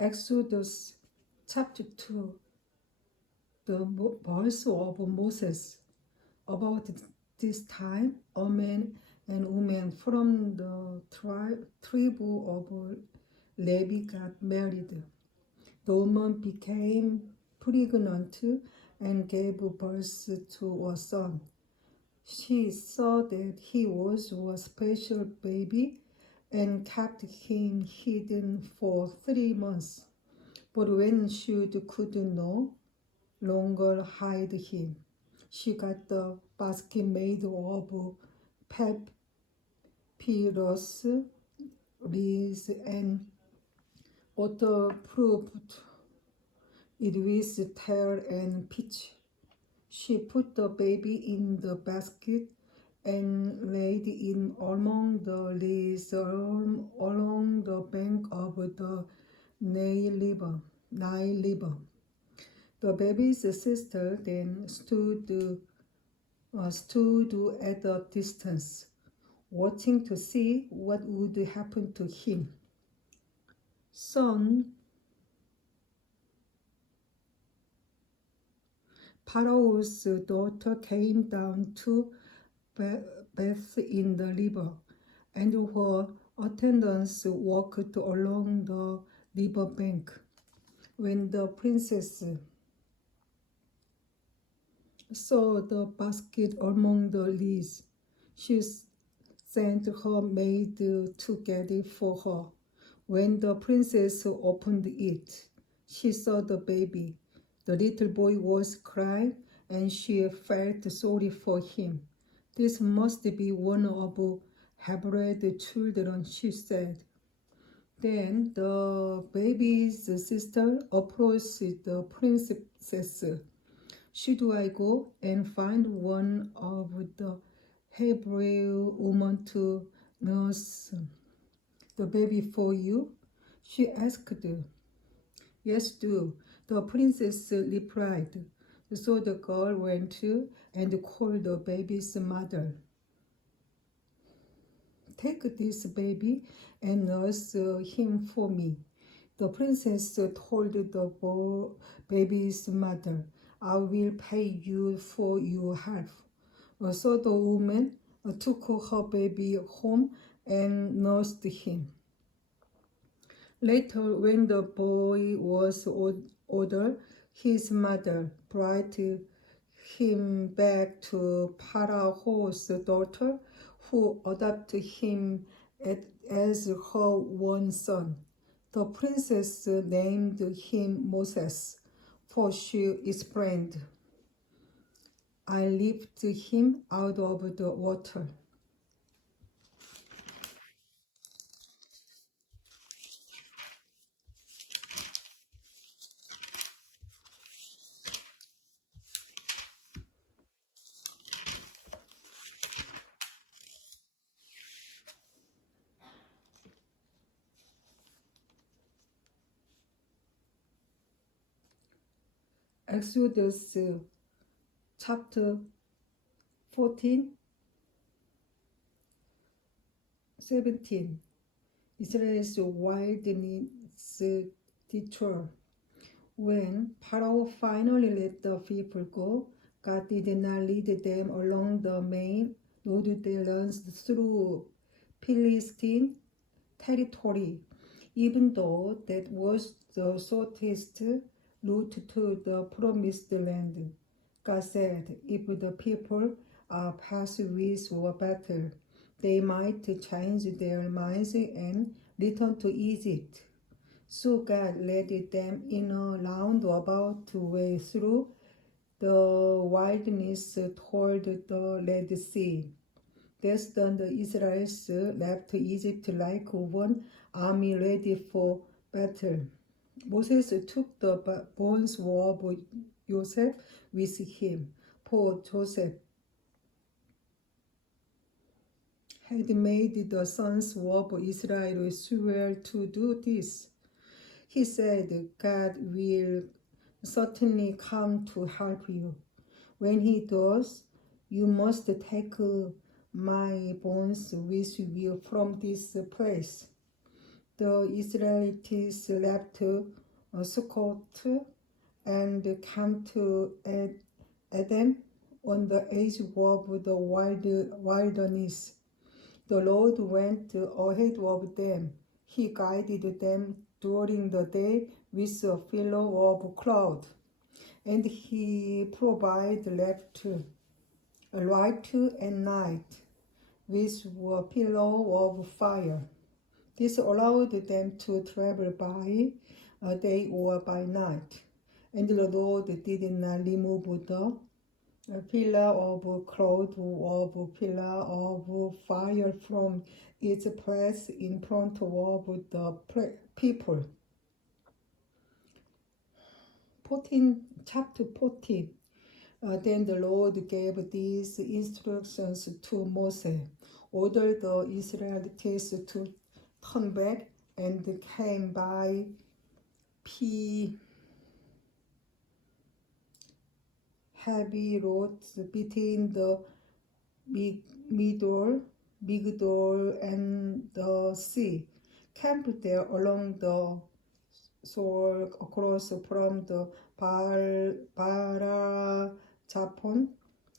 Exodus chapter 2, the voice of Moses. About this time, a man and woman from the tribe of Levi got married. The woman became pregnant and gave birth to a son. She saw that he was a special baby and kept him hidden for 3 months. But when she could no longer hide him, she got the basket made of papyrus leaves and waterproofed it with tar and pitch. She put the baby in the basket and laid it among the leaves along the bank of the Nile River. The baby's sister then stood at a distance, watching to see what would happen to him. Son, Pharaoh's daughter came down to bathe in the river, and her attendants walked along the river bank. When the princess saw the basket among the leaves, she sent her maid to get it for her. When the princess opened it, she saw the baby. The little boy was crying, and she felt sorry for him. This must be one of Herod's children, she said. Then the baby's sister approached the princess. Should I go and find one of the Hebrew women to nurse the baby for you? She asked. Yes, do, the princess replied. So the girl went and called the baby's mother. Take this baby and nurse him for me, the princess told the baby's mother. I will pay you for your help. So the woman took her baby home and nursed him. Later, when the boy was older, his mother brought him back to Pharaoh's daughter, who adopted him as her one son. The princess named him Moses, for she explained, I lifted him out of the water. Exodus chapter 14, 17. Israel's wilderness detour. When Pharaoh finally let the people go, God did not lead them along the main road that runs through Philistine territory, even though that was the shortest route to the promised land. God said, if the people are passed with a battle, they might change their minds and return to Egypt. So God led them in a roundabout way through the wilderness toward the Red Sea. Thus the Israelites left Egypt like one army ready for battle. Moses took the bones of Joseph with him, for Joseph had made the sons of Israel swear to do this. He said, God will certainly come to help you. When he does, you must take my bones with you from this place. the Israelites left Sukkot and came to Eden on the edge of the wilderness. The Lord went ahead of them. He guided them during the day with a pillar of cloud, and he provided left, right, and night with a pillar of fire. This allowed them to travel by day or by night. And the Lord did not remove the pillar of cloud or pillar of fire from its place in front of the people. Chapter 14. Then the Lord gave these instructions to Moses. Order the Israelites to turn back and came by heavy roads between the Migdol and the sea, camped there along the shore across from the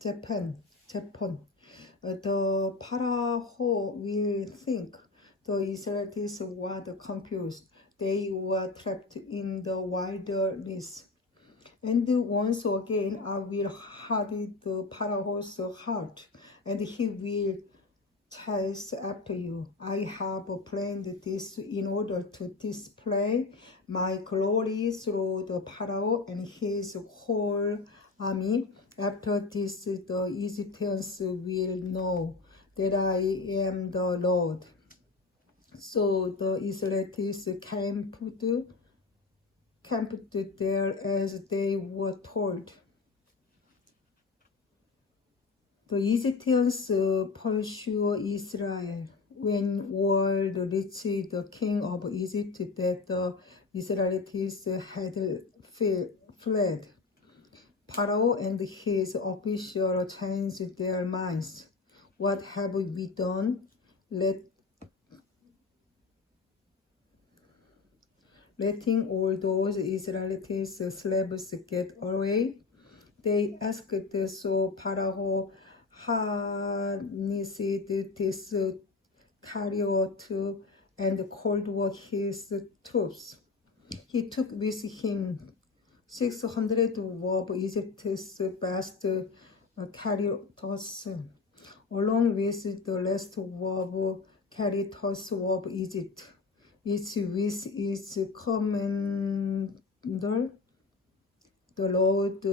Japan. The Pharaoh will think the Israelites were confused. They were trapped in the wilderness. And once again I will harden the Pharaoh's heart, and he will chase after you. I have planned this in order to display my glory through the Pharaoh and his whole army. After this, the Egyptians will know that I am the Lord. So the Israelites camped there as they were told. The Egyptians pursued Israel. When word reached the king of Egypt that the Israelites had fled, Pharaoh and his officials changed their minds. What have we done? Letting all those Israelite slaves get away? They asked, so Pharaoh harnessed this chariot and called his troops. He took with him 600 of Egypt's best chariots, along with the rest of chariots of Egypt, each with its commander. The Lord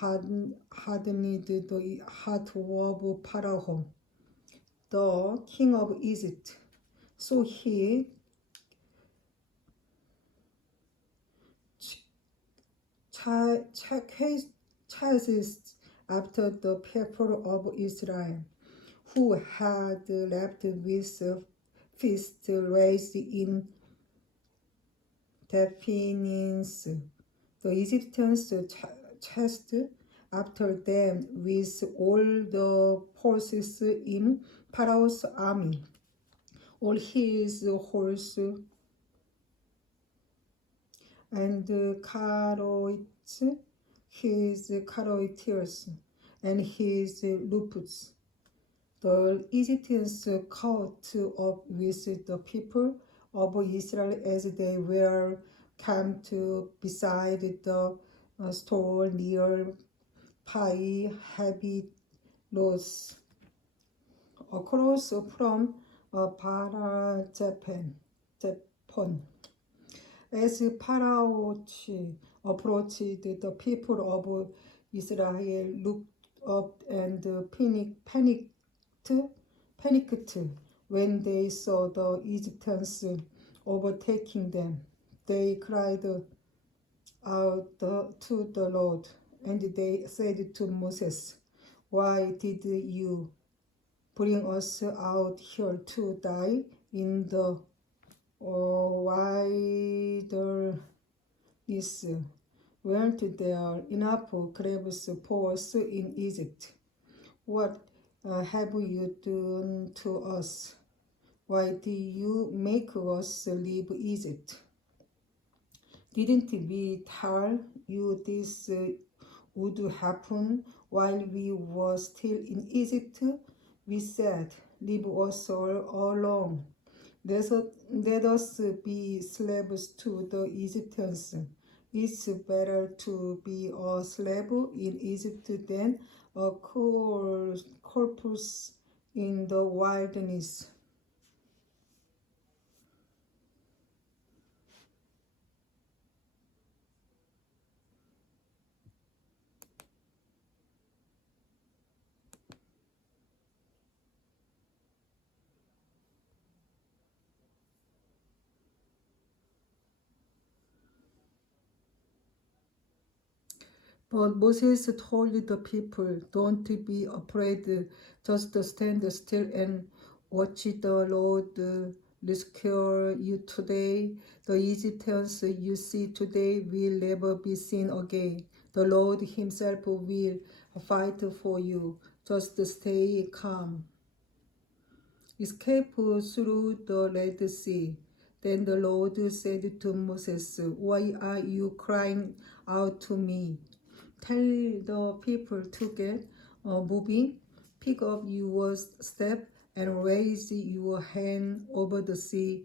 hardened the heart of Pharaoh, the king of Egypt, so he chased after the people of Israel, who had left with fists raised in defiance. The Egyptians chased after them with all the forces in Pharaoh's army, all his horse and chariots, his charioteers, and his troops. The Egyptians caught up with the people of Israel as they were camped beside the store near Pi Habilos, across from Japan. As Pharaoh approached, the people of Israel looked up and panicked when they saw the Egyptians overtaking them. They cried out to the Lord, and they said to Moses, "Why did you bring us out here to die in the wilderness? Weren't there enough graves for us in Egypt? What have you done to us? Why do you make us leave Egypt? Didn't we tell you this would happen while we were still in Egypt? We said, leave us all alone. Let us be slaves to the Egyptians. It's better to be a slave in Egypt than a corpse in the wilderness. But Moses told the people, don't be afraid, just stand still and watch the Lord rescue you today. The Egyptians you see today will never be seen again. The Lord himself will fight for you. Just stay calm. Escape through the Red Sea. Then the Lord said to Moses, why are you crying out to me? Tell the people to get moving, pick up your step and raise your hand over the sea.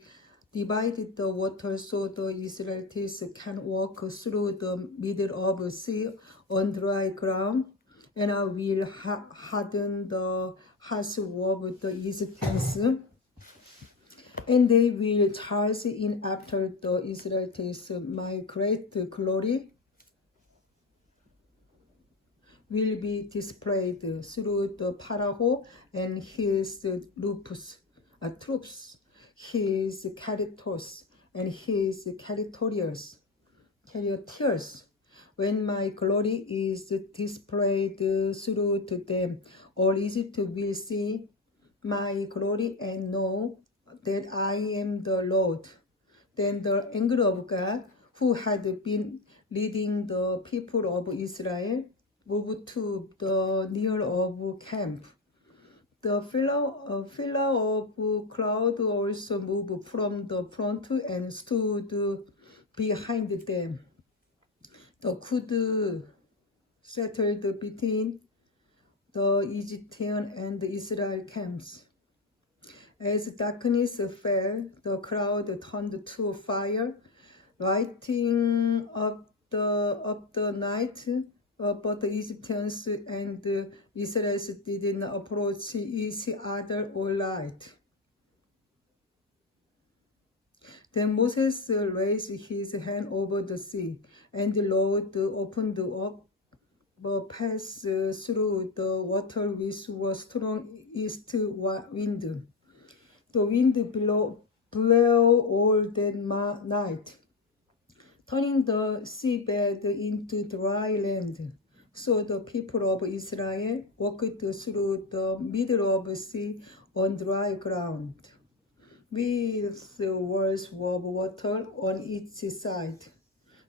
Divide the water so the Israelites can walk through the middle of the sea on dry ground. And I will harden the hearts of the Egyptians, and they will charge in after the Israelites. My great glory will be displayed through the Pharaoh and his troops, his chariots, and his charioteers. When my glory is displayed through to them, all Egypt will see my glory and know that I am the Lord. Then the anger of God, who had been leading the people of Israel, moved to the near of camp. The pillar of cloud also moved from the front and stood behind them. The cloud settled between the Egyptian and the Israel camps. As darkness fell, the cloud turned to fire, lighting up the night. But the Egyptians and the Israelites didn't approach each other all night. Then Moses raised his hand over the sea, and the Lord opened up a path through the water with a strong east wind. The wind blew all that night, turning the seabed into dry land. So the people of Israel walked through the middle of the sea on dry ground, with walls of water on each side.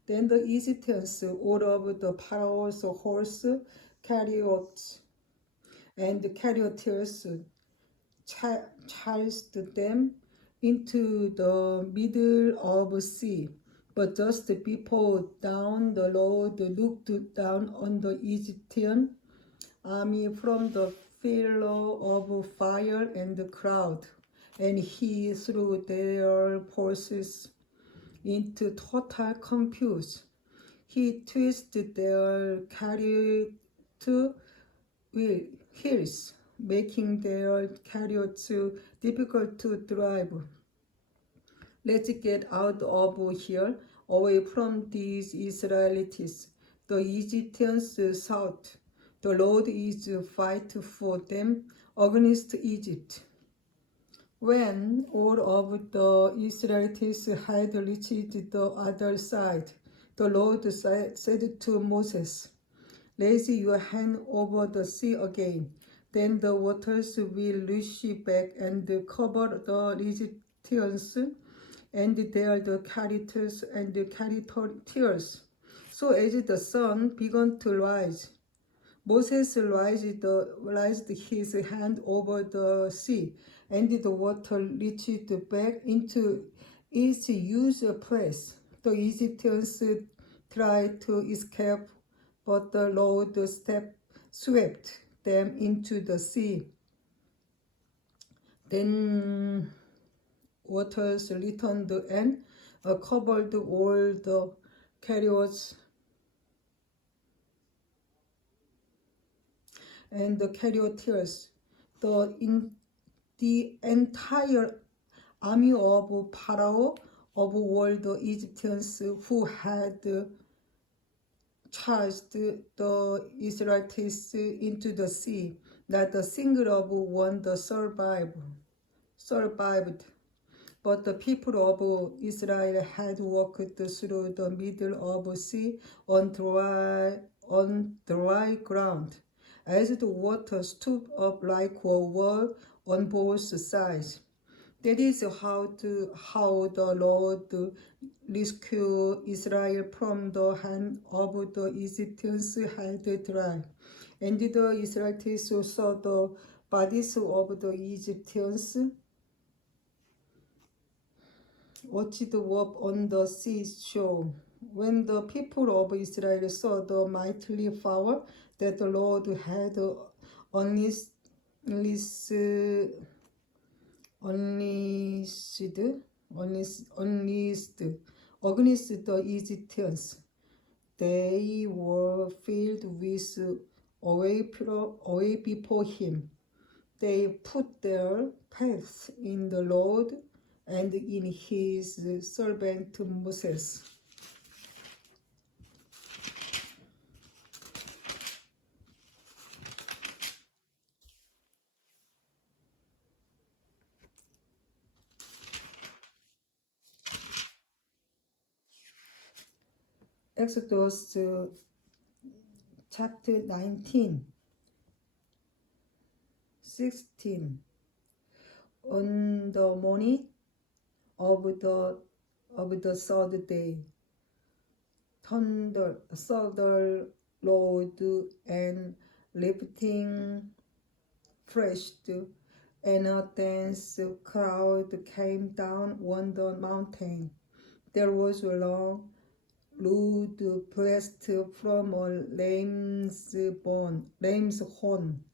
Then the Egyptians, all of the Pharaoh's horse, chariots, and charioteers chased them into the middle of the sea. But just before dawn, the Lord looked down on the Egyptian army from the pillar of fire and the cloud, and he threw their forces into total confusion. He twisted their chariot wheels, making their chariots difficult to drive. Let's get out of here, away from these Israelites. The Egyptians thought, the Lord is fighting for them against Egypt. When all of the Israelites had reached the other side, the Lord said to Moses, raise your hand over the sea again. Then the waters will rush back and cover the Egyptians and the chariots and the charioteers. So as the sun began to rise, Moses raised his hand over the sea, and the water reached back into its usual place. The Egyptians tried to escape, but the Lord swept them into the sea. Then waters returned and covered all the chariots and the charioteers. The entire army of Pharaoh, of all the Egyptians who had charged the Israelites into the sea, not a single of one survived. But the people of Israel had walked through the middle of the sea on dry ground, as the water stood up like a wall on both sides. That is how the Lord rescued Israel from the hand of the Egyptians held dry. And the Israelites saw the bodies of the Egyptians watched up on the seashore. When the people of Israel saw the mighty power that the Lord had unleashed against the Egyptians, they were filled with awe before him. They put their faith in the Lord and in his servant Moses. Exodus chapter 19, 16. On the morning of the third day, thunder saw the Lord, and lifting flashed, and a dense cloud came down on the mountain. There was a long, rude blast from a lamb's horn,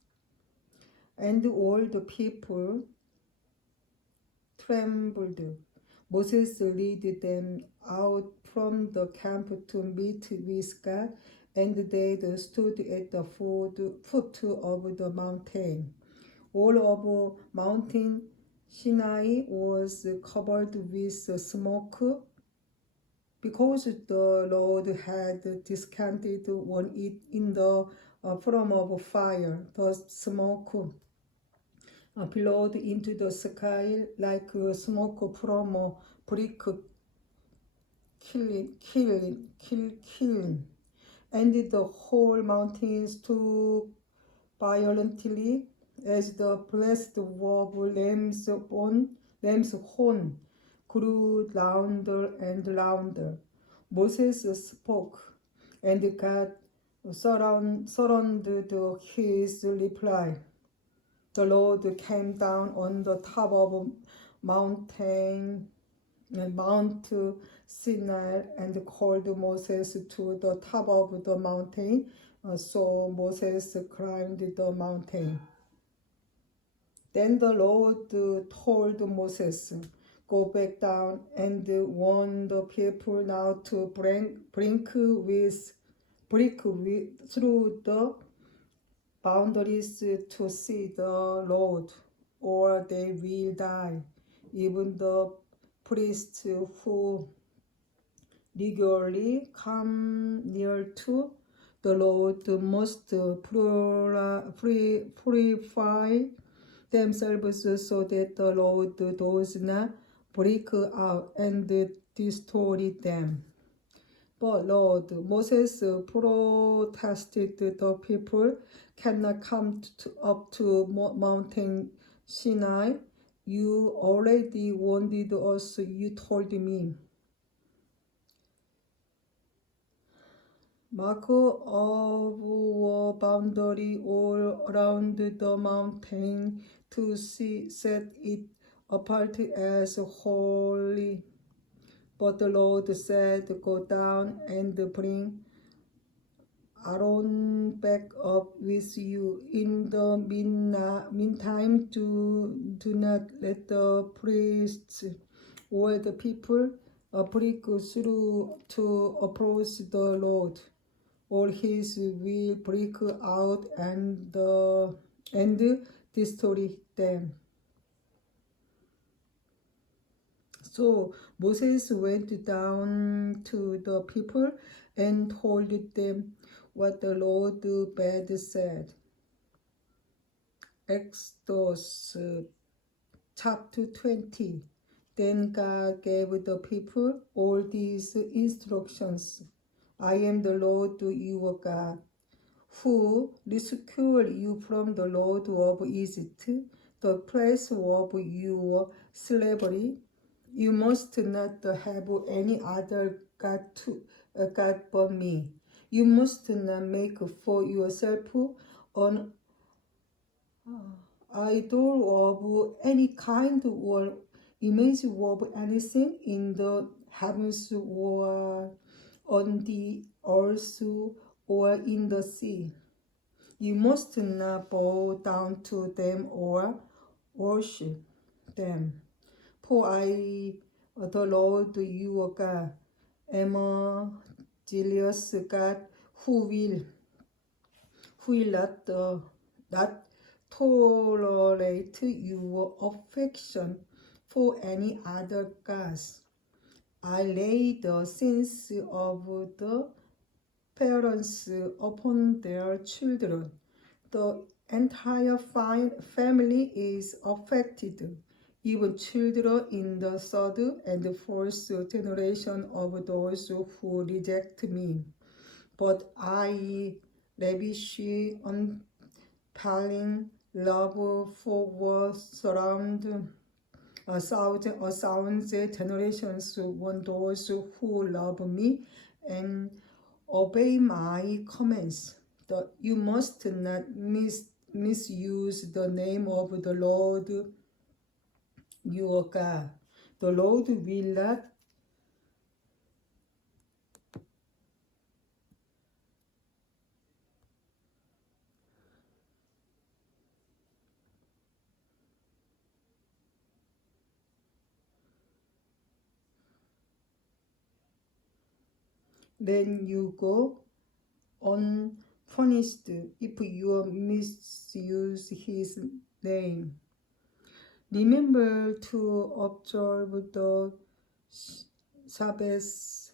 and all the people trembled. Moses led them out from the camp to meet with God, and they stood at the foot of the mountain. All of Mountain Sinai was covered with smoke, because the Lord had descended on it in the form of fire. The smoke billowed into the sky like smoke from a brick kiln, and the whole mountain shook violently as the blast of lamb's horn grew louder and louder. Moses spoke, and God surrounded his reply. The Lord came down on the top of Mount Sinai and called Moses to the top of the mountain. So Moses climbed the mountain. Then the Lord told Moses, "Go back down and warn the people now to break through the boundaries to see the Lord, or they will die. Even the priests who regularly come near to the Lord must purify themselves so that the Lord does not break out and destroy them." But Lord, Moses protested, "The people cannot come up to Mountain Sinai. You already warned us, you told me. Mark of a boundary all around the mountain to set it apart as holy. But the Lord said, Go down and bring Aaron back up with you. In the meantime, do not let the priests or the people break through to approach the Lord, or his will break out and destroy them. So Moses went down to the people and told them what the Lord had said. Exodus chapter 20. Then God gave the people all these instructions. I am the Lord your God, who rescued you from the land of Egypt, the place of your slavery. You must not have any other God but me. You must not make for yourself an idol of any kind or image of anything in the heavens or on the earth or in the sea. You must not bow down to them or worship them. For I, the Lord your God, am a jealous God who will not tolerate your affection for any other gods. I lay the sins of the parents upon their children. The entire family is affected, even children in the third and fourth generation of those who reject me. But I lavish unfailing love for a thousand generations on those who love me and obey my commands. You must not misuse the name of the Lord your God. The Lord will not let you go unpunished if you misuse his name. Remember to observe the Sabbath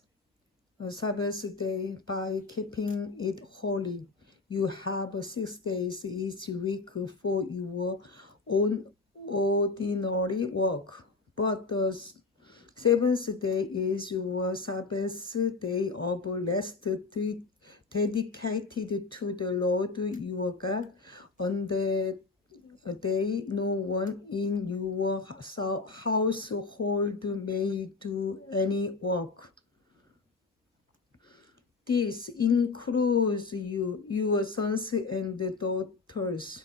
day by keeping it holy. You have 6 days each week for your own ordinary work, but the seventh day is your Sabbath day of rest dedicated to the Lord your God. On that day, no one in your household may do any work. This includes you, your sons and daughters,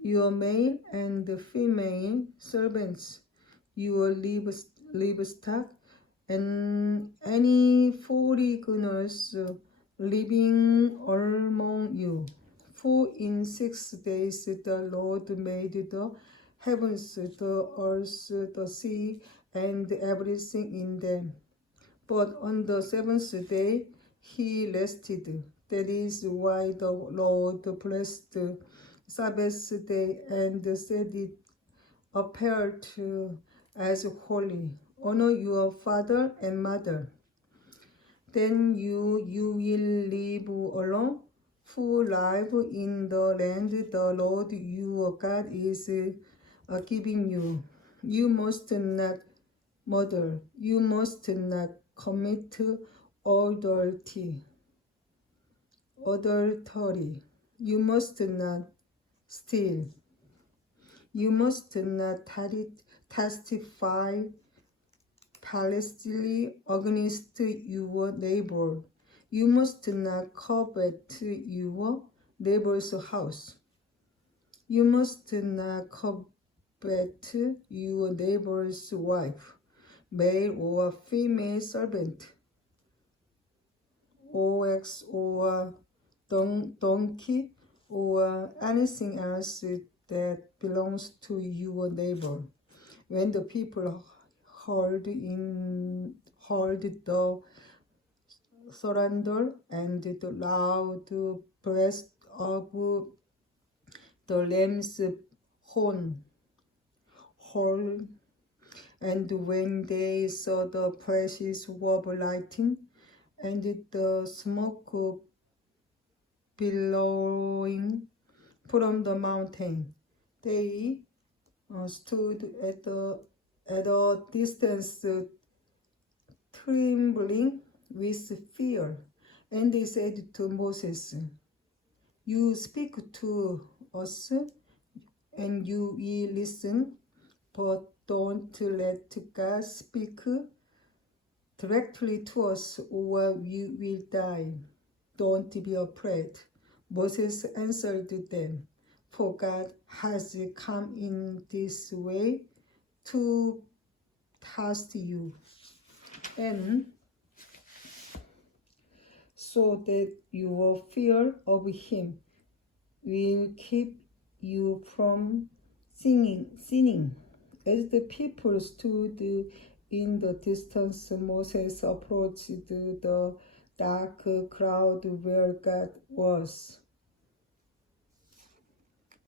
your male and female servants, your livestock, and any foreigners living among you. For in 6 days the Lord made the heavens, the earth, the sea, and everything in them. But on the seventh day he rested. That is why the Lord blessed the Sabbath day and set it apart as holy. Honor your father and mother. Then you will live a full life in the land the Lord your God is giving you. You must not murder. You must not commit adultery. You must not steal. You must not testify falsely against your neighbor. You must not covet your neighbor's house. You must not covet your neighbor's wife, male or female servant, ox or donkey, or anything else that belongs to your neighbor. When the people heard the thunder and the loud blast of the lamb's horn, and when they saw the flashes of lightning and the smoke billowing from the mountain, they stood at a distance, trembling with fear. And they said to Moses, "You speak to us, and you will listen, but don't let God speak directly to us, or we will die. Don't be afraid." Moses answered them, "For God has come in this way to test you, and so that your fear of him will keep you from sinning." As the people stood in the distance, Moses approached the dark cloud where God was.